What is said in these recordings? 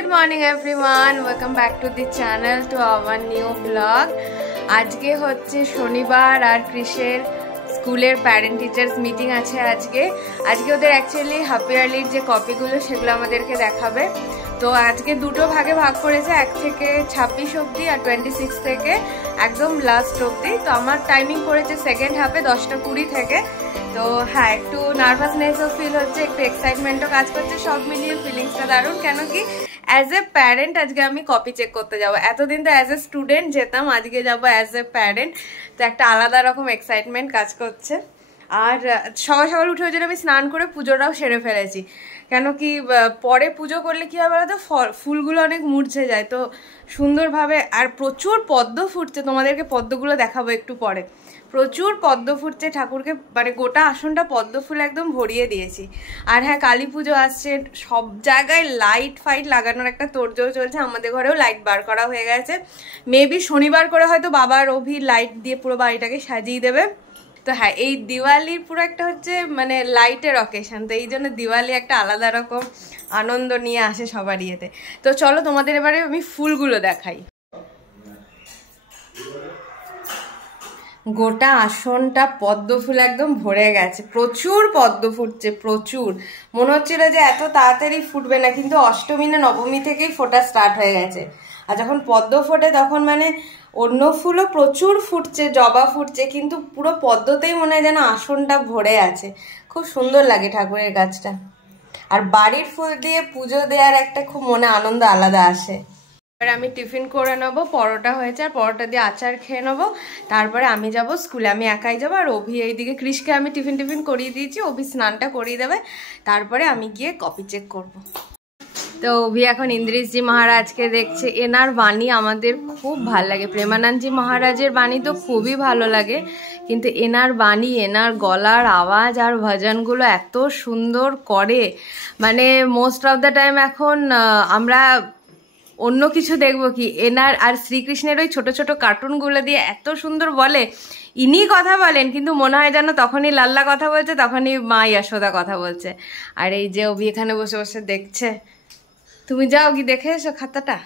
Good morning everyone, welcome back to the channel to our new vlog. আজকে হচ্ছে শনিবার আর কৃষের স্কুলের প্যারেন্ট টিচার্স মিটিং আছে আজকে ওদের অ্যাকচুয়ালি হাফ ইয়ারলির যে কপিগুলো সেগুলো আমাদেরকে দেখাবে। তো আজকে দুটো ভাগে ভাগ করেছে, 1 থেকে 26 অবধি আর 26 থেকে একদম লাস্ট অবধি। তো আমার টাইমিং পড়েছে সেকেন্ড হাফে 10টা 20 থেকে। তো হ্যাঁ, একটু নার্ভাসনেসও ফিল হচ্ছে, একটু এক্সাইটমেন্টও কাজ করছে, সব মিলিয়ে ফিলিংসটা দারুণ। কেন কি অ্যাজ এ প্যারেন্ট আজকে আমি কপি চেক করতে যাবো। এতদিন তো অ্যাজ এ স্টুডেন্ট যেতাম, আজকে যাবো অ্যাজ এ প্যারেন্ট। তো একটা আলাদা রকম এক্সাইটমেন্ট কাজ করছে। আর সকাল সকাল উঠে ওই জন্য আমি স্নান করে পুজোটাও সেরে ফেলেছি। কেন কি পরে পুজো করলে কি হবে বলতো, ফুলগুলো অনেক মুরঝে যায়, তো সুন্দরভাবে। আর প্রচুর পদ্ম ফুটছে, তোমাদেরকে পদ্মগুলো দেখাবো একটু পরে। প্রচুর পদ্ম ফুটছে, ঠাকুরকে মানে গোটা আসনটা পদ্ম ফুলে একদম ভরিয়ে দিয়েছি। আর হ্যাঁ, কালী পুজো আসছে, সব জায়গায় লাইট ফাইট লাগানোর একটা তোড়জোড় চলছে। আমাদের ঘরেও লাইট বার করা হয়ে গেছে। মেবি শনিবার করে হয়তো বাবার অভি লাইট দিয়ে পুরো বাড়িটাকে সাজিয়ে দেবে। তো হ্যাঁ, এই দিওয়ালির পুরো একটা হচ্ছে মানে লাইটের অকেশন, তো এই জন্য দিওয়ালি একটা আলাদা রকম আনন্দ নিয়ে আসে সবার ইয়েতে। তো চলো তোমাদের এবারে আমি ফুলগুলো দেখাই। গোটা আসনটা পদ্ম ফুল একদম ভরে গেছে, প্রচুর পদ্ম ফুটছে, প্রচুর। মনে হচ্ছিল যে এত তাড়াতাড়ি ফুটবে না, কিন্তু অষ্টমী না নবমী থেকেই ফোটা স্টার্ট হয়ে গেছে। আর যখন পদ্ম ফোটে তখন মানে অন্য ফুলও প্রচুর ফুটছে, জবা ফুটছে, কিন্তু পুরো পদ্মতেই মনে হয় যেন আসনটা ভরে আছে। খুব সুন্দর লাগে ঠাকুরের গাছটা। আর বাড়ির ফুল দিয়ে পুজো দেওয়ার একটা খুব মনে আনন্দ আলাদা আসে। এবার আমি টিফিন করে নেবো, পরোটা হয়েছে, আর পরোটা দিয়ে আচার খেয়ে নেবো। তারপরে আমি যাব স্কুলে, আমি একাই যাবো। আর অভি এইদিকে কৃষকে আমি টিফিন করিয়ে দিয়েছি, অভি স্নানটা করিয়ে দেবে। তারপরে আমি গিয়ে কপি চেক করব। তো অভি এখন ইন্দ্রিশজি মহারাজকে দেখছে। এনার বাণী আমাদের খুব ভাল লাগে, প্রেমানন্দজি মহারাজের বাণী তো খুবই ভালো লাগে, কিন্তু এনার বাণী, এনার গলার আওয়াজ আর ভজনগুলো এত সুন্দর করে। মানে মোস্ট অফ দ্য টাইম এখন আমরা অন্য কিছু দেখবো কি, এনার আর শ্রীকৃষ্ণের ওই ছোট ছোট কার্টুনগুলো দিয়ে এত সুন্দর বলে। ইনি কথা বলেন কিন্তু মনে হয় যেন তখনই লাল্লা কথা বলছে, তখনই মা যশোদা কথা বলছে। আর এই যে অভি এখানে বসে বসে দেখছে। তুমি যাও কি দেখে এসো খাতাটা?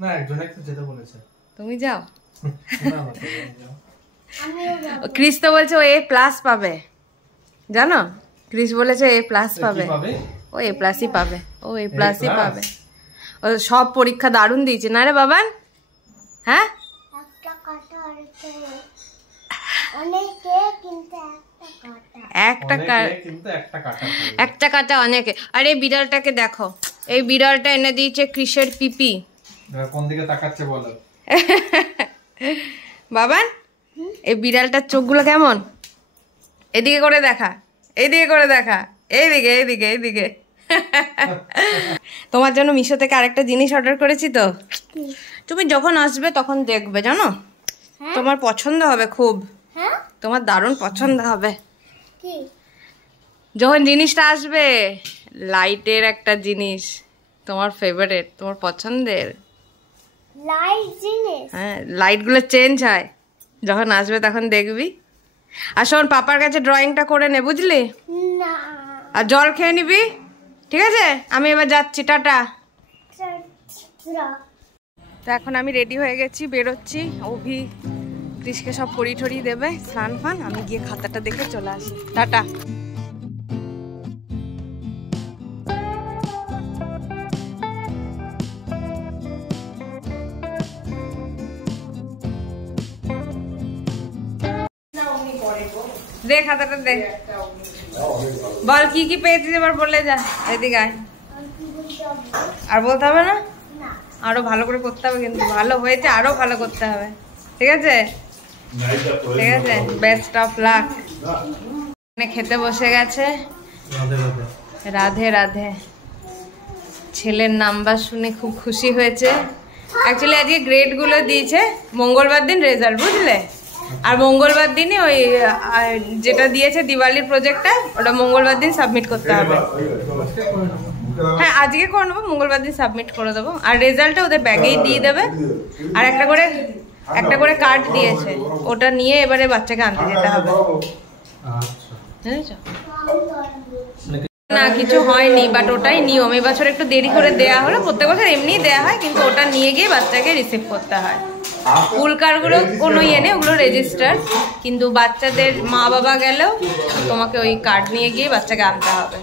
না, একজন একটু যেতে বলেছে। তুমি যাও। ক্রিস তো বলছে ও A+ জানো, ক্রিস বলেছে A+ পাবে। ও A+ পাবে, ও A+ পাবে। ও সব পরীক্ষা দারুণ দিয়েছে না রে বাবান? হ্যাঁ, একটা কাটা অনেকে। আরে বিড়ালটাকে দেখো, এই বিড়ালটা এনে দিয়েছে কৃষের পিপি। কোন দিকে তাকাচ্ছে বলো বাবান, এই বিড়ালটার চোখগুলো কেমন? এদিকে করে দেখা, এইদিকে করে দেখা, এইদিকে এইদিকে এইদিকে। তোমার জন্য মিশো থেকে আরেকটা জিনিস অর্ডার করেছি। তো তুমি যখন আসবে তখন দেখবে, জানো তোমার পছন্দ হবে খুব, তোমার দারুণ পছন্দ হবে। যখন জিনিসটা আসবে, লাইটের একটা জিনিস, তোমার ফেভারিট, তোমার পছন্দের লাইট জিনিস। হ্যাঁ, লাইটগুলো চেঞ্জ হয় যখন আসবে, তখন দেখবি। আর শোন, পাপার কাছে ড্রয়িংটা করে নে, বুঝলি? আর জল খেয়ে নিবি, ঠিক আছে? আমি এবার যাচ্ছি, টাটা। তো এখন আমি রেডি হয়ে গেছি, বেরোচ্ছি। অভি কৃষকে সব পরি ঠরি দেবে, স্নান ফান। আমি গিয়ে খাতাটা দেখে চলে আসি, টাটা। দে খাতাটা দে, বল কি কি পেয়েছিস এবার বলে যা। এদিকে আয়। আর বলতে হবে না, আরো ভালো করে করতে হবে, কিন্তু ভালো হয়েছে, আরো ভালো করতে হবে, ঠিক আছে? ঠিক আছে, বেস্ট অফ লাক। খেতে বসে গেছে। রাধে রাধে। ছেলের নাম্বার শুনে খুব খুশি হয়েছে। অ্যাকচুয়ালি আজকে গ্রেডগুলো দিয়েছে, মঙ্গলবার দিন রেজাল্ট, বুঝলে? আর মঙ্গলবার দিনই ওই যেটা দিয়েছে দিওয়ালির প্রজেক্টটা, ওটা মঙ্গলবার দিন সাবমিট করতে হবে। হ্যাঁ, আজকে করে নেবো, মঙ্গলবার দিন সাবমিট করে দেবো। আর রেজাল্টটা ওদের ব্যাগেই দিয়ে দেবে। আর একটা করে কার্ড দিয়েছে, ওটা নিয়ে এবারে বাচ্চাকে আনতে যেতে হবে, বুঝেছো? না কিছু হয়নি, বাট ওটাই নিয়ম। এবছর একটু দেরি করে দেয়া হলো, প্রত্যেক বছর এমনিই দেয়া হয়, কিন্তু ওটা নিয়ে গিয়ে বাচ্চাকে রিসিভ করতে হয়। পুলকারগুলো কোনো ইয়ে নেই, ওগুলো রেজিস্টার, কিন্তু বাচ্চাদের মা বাবা গেলেও তোমাকে ওই কার্ড নিয়ে গিয়ে বাচ্চাকে আনতে হবে।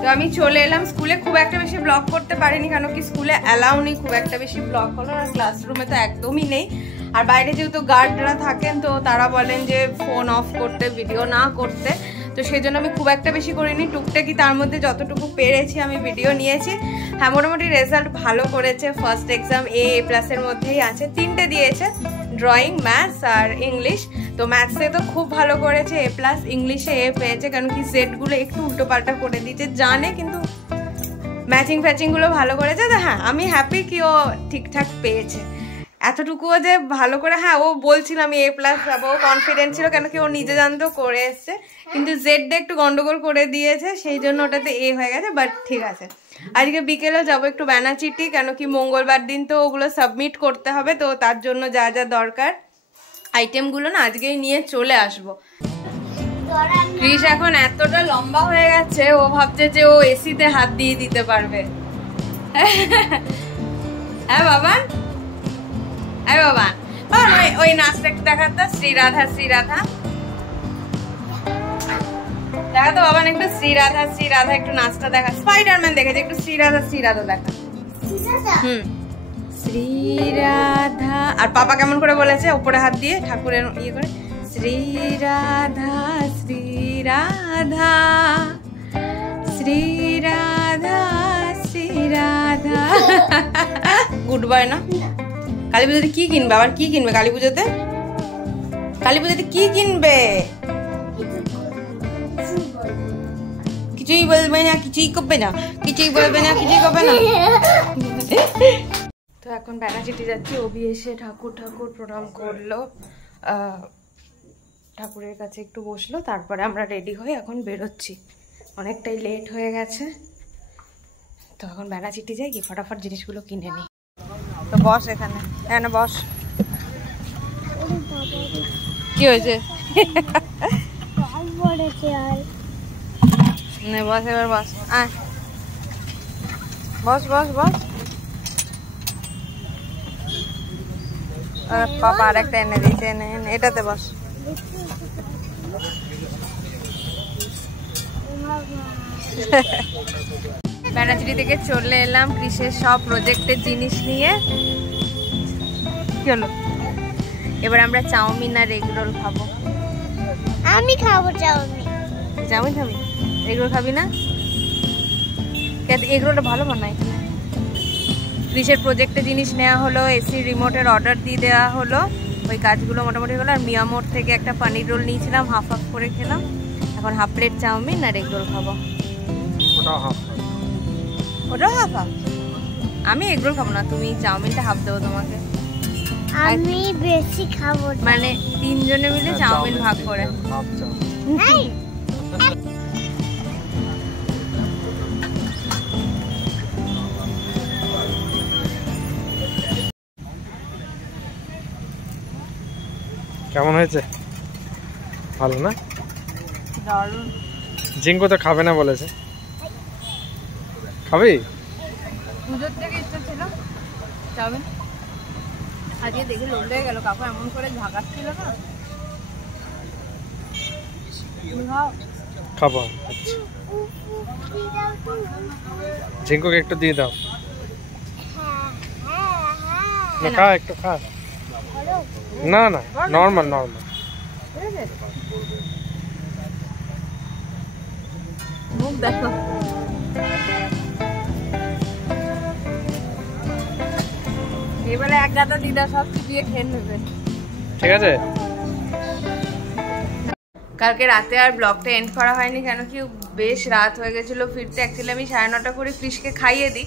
তো আমি চলে এলাম স্কুলে। খুব একটা বেশি ব্লগ করতে পারিনি, কেন কি স্কুলে অ্যালাউ নেই খুব একটা বেশি ব্লগ হলো, আর ক্লাসরুমে তো একদমই নেই। আর বাইরে যেহেতু গার্ডরা থাকেন, তো তারা বলেন যে ফোন অফ করতে, ভিডিও না করতে, তো সেই জন্য আমি খুব একটা বেশি করিনি। টুকটাকি তার মধ্যে যতটুকু পেরেছি আমি ভিডিও নিয়েছি। হ্যাঁ, মোটামুটি রেজাল্ট ভালো করেছে। ফার্স্ট এক্সাম A+-এর মধ্যেই আছে, 3টে দিয়েছে, ড্রয়িং, ম্যাথস আর ইংলিশ। তো ম্যাথসে তো খুব ভালো করেছে, A+, ইংলিশে A পেয়েছে, কারণ কি সেটগুলো একটু উল্টোপাল্টা করে দিয়েছে, জানে, কিন্তু ম্যাচিং ফ্যাচিংগুলো ভালো করেছে। তো হ্যাঁ, আমি হ্যাপি কি ও ঠিকঠাক পেয়েছে। এতটুকুও যে ভালো করে, হ্যাঁ ও বলছিল আমি A+ পাবো, ও কনফিডেন্ট ছিল, কেন কি ও নিজে জানতো করে এসছে, কিন্তু জেডটা একটু গন্ডগোল করে দিয়েছে, সেই জন্য ওটাতে A হয়ে গেছে। বাট ঠিক আছে, আজকে বিকেলেও যাবো একটু ব্যানাচিটি, কেন কি মঙ্গলবার দিন তো ওগুলো সাবমিট করতে হবে, তো তার জন্য যা যা দরকার আইটেমগুলো না আজকেই নিয়ে চলে আসবো। ক্রিস এখন এতটা লম্বা হয়ে গেছে, ও ভাবছে যে ও এসিতে হাত দিয়ে দিতে পারবে। হ্যাঁ বাবান, হ্যাঁ বাবান, ওই নাচটা একটু দেখাতো, শ্রীরাধা শ্রীরাধা দেখা তো বাবান, একটু শ্রীরাধা শ্রীরাধা একটু নাচটা দেখা। স্পাইডারম্যান দেখেছে, একটু শ্রীরাধা শ্রীরাধা দেখা। শ্রীরাধা। আর পাপা কেমন করে বলেছে, উপরে হাত দিয়ে ঠাকুরের ইয়ে করে, শ্রীরাধা শ্রীরাধা শ্রীরাধা শ্রীরাধা। গুড বয় না? কালী পুজোতে কি কিনবে, আবার কি কিনবে কালী পুজোতে? কালী পুজোতে কি কিনবে? কিছুই বলবে না, কিছুই করবে না, কিছুই বলবে না, কিছুই করবে না। তো এখন ব্যানাচিটি যাচ্ছি। অভি এসে ঠাকুর ঠাকুর প্রণাম করলো, ঠাকুরের কাছে একটু বসলো, তারপরে আমরা রেডি হয়ে এখন বেরোচ্ছি। অনেকটাই লেট হয়ে গেছে, তো এখন ব্যানাচিটি যাই, গিয়ে ফটাফট জিনিসগুলো কিনে নিই। তো বস এখানে, এখানে বস। কি হয়েছে? বস এবার, বস, আয় বস বস বস। পাপা আর একটা এনে দিয়েছে, এটাতে বস। ব্যানাচিটি থেকে চলে এলাম কৃষের সব প্রজেক্টের জিনিস নিয়ে। কি হলো? এবার আমরা চাউমিন আর এগ রোল খাবো। আমি খাবো চাউমিন। চাউমিন খাবি? এগ রোল খাবি না? এগ রোলটা ভালো বানায়। কৃষের প্রজেক্টে জিনিস নেওয়া হলো, এসি রিমোটের অর্ডার দিয়ে দেওয়া হলো, ওই কাজগুলো মোটামুটি হলো। আর মিয়ামোর থেকে একটা পনির রোল নিয়েছিলাম, হাফ হাফ করে খেলাম। এখন হাফ প্লেট চাউমিন আর এগ রোল খাবো। ওটাও হাফ হাফ? আমি এগ রোল খাবো না, তুমি চাউমিনটা হাফ দেবো তোমাকে। আমি বেশি খাবো, মানে 3 জনে মিলে চাউমিন ভাগ করে। কেমন হয়েছে? ভালো না? দারুণ। জিঙ্কু তো খাবে না বলেছে, খাবি? পুজোর থেকে ইচ্ছা ছিল চাউমিন, আজকে দেখে লোক হয়ে গেল। কাকু এমন করে ঝাঁকাচ্ছিল না। খাবো। জিঙ্কুকে একটু দিয়ে দাও। খা, একটু খা। না না, নর্মাল নর্মাল। মুখ দেখো। এবারে এক গাদা দিদা সব দিয়ে খেয়ে নেবে, ঠিক আছে? কালকে রাতে আর ব্লগটা এন্ড করা হয়নি, কেন কি বেশ রাত হয়ে গেছিলো ফিরতে। অ্যাকচুয়ালি আমি 9:30 করে কৃষকে খাইয়ে দিই,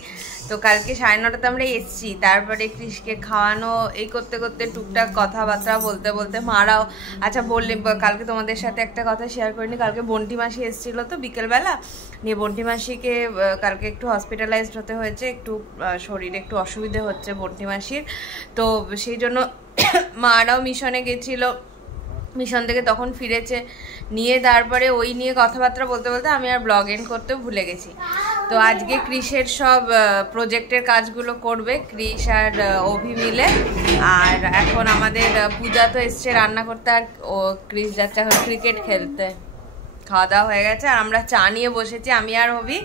তো কালকে 9:30 আমরা এসছি। তারপরে কৃষকে খাওয়ানো, এই করতে করতে টুকটাক কথাবার্তা বলতে বলতে মারাও। আচ্ছা বললি, কালকে তোমাদের সাথে একটা কথা শেয়ার করিনি। কালকে বন্টি মাসি এসেছিলো তো বিকেলবেলা, নিয়ে বন্টি মাসিকে কালকে একটু হসপিটালাইজড হতে হয়েছে, একটু শরীরে একটু অসুবিধে হচ্ছে বন্টি মাসির। তো সেই জন্য মারাও মিশনে গেছিলো, মিশন থেকে তখন ফিরেছে নিয়ে তারপরে ওই নিয়ে কথাবার্তা বলতে বলতে আমি আর ব্লগ এন্ড করতে ভুলে গেছি। তো আজকে ক্রিসের সব প্রজেক্টের কাজগুলো করবে ক্রিস আর অভি মিলে। আর এখন আমাদের পূজা তো এসছে রান্না করতে, আর ও ক্রিস যাচ্ছে এখন ক্রিকেট খেলতে। খাওয়া দাওয়া হয়ে গেছে আর আমরা চা নিয়ে বসেছি আমি আর অভি,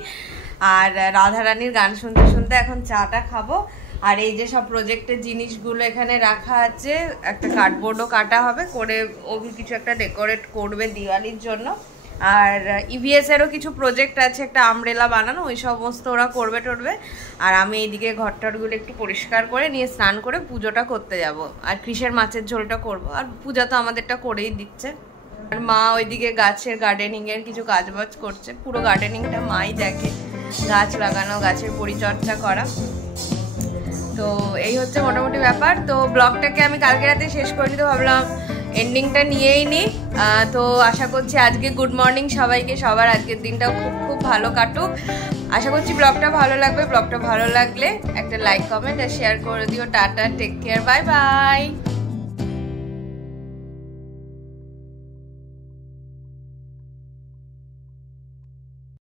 আর রাধারানীর গান শুনতে শুনতে এখন চাটা খাবো। আর এই যে সব প্রজেক্টের জিনিসগুলো এখানে রাখা আছে, একটা কার্ডবোর্ডও কাটা হবে, করে অভি কিছু একটা ডেকোরেট করবে দিওয়ালির জন্য। আর ইভিএস এরও কিছু প্রজেক্ট আছে, একটা আমব্রেলা বানানো, ওই সমস্ত ওরা করবে টরবে। আর আমি এইদিকে ঘরটরগুলো একটু পরিষ্কার করে নিয়ে স্নান করে পুজোটা করতে যাব। আর ক্রিসের মাছের ঝোলটা করব, আর পূজা তো আমাদেরটা করেই দিচ্ছে। আর মা ওইদিকে গাছের গার্ডেনিংয়ের কিছু কাজবাজ করছে, পুরো গার্ডেনিংটা মাই দেখে, গাছ লাগানো, গাছের পরিচর্যা করা। তো এই হচ্ছে মোটামুটি ব্যাপার। তো ব্লগটাকে আমি কালকে রাতে শেষ করিনি, তো ভাবলাম এন্ডিংটা নিয়েই নিই। তো আশা করছি আজকে গুড মর্নিং সবাইকে, সবার আজকের দিনটাও খুব খুব ভালো কাটুক। আশা করছি ব্লগটা ভালো লাগবে। ব্লগটা ভালো লাগলে একটা লাইক কমেন্ট আর শেয়ার করে দিও। Tata, take care, bye by.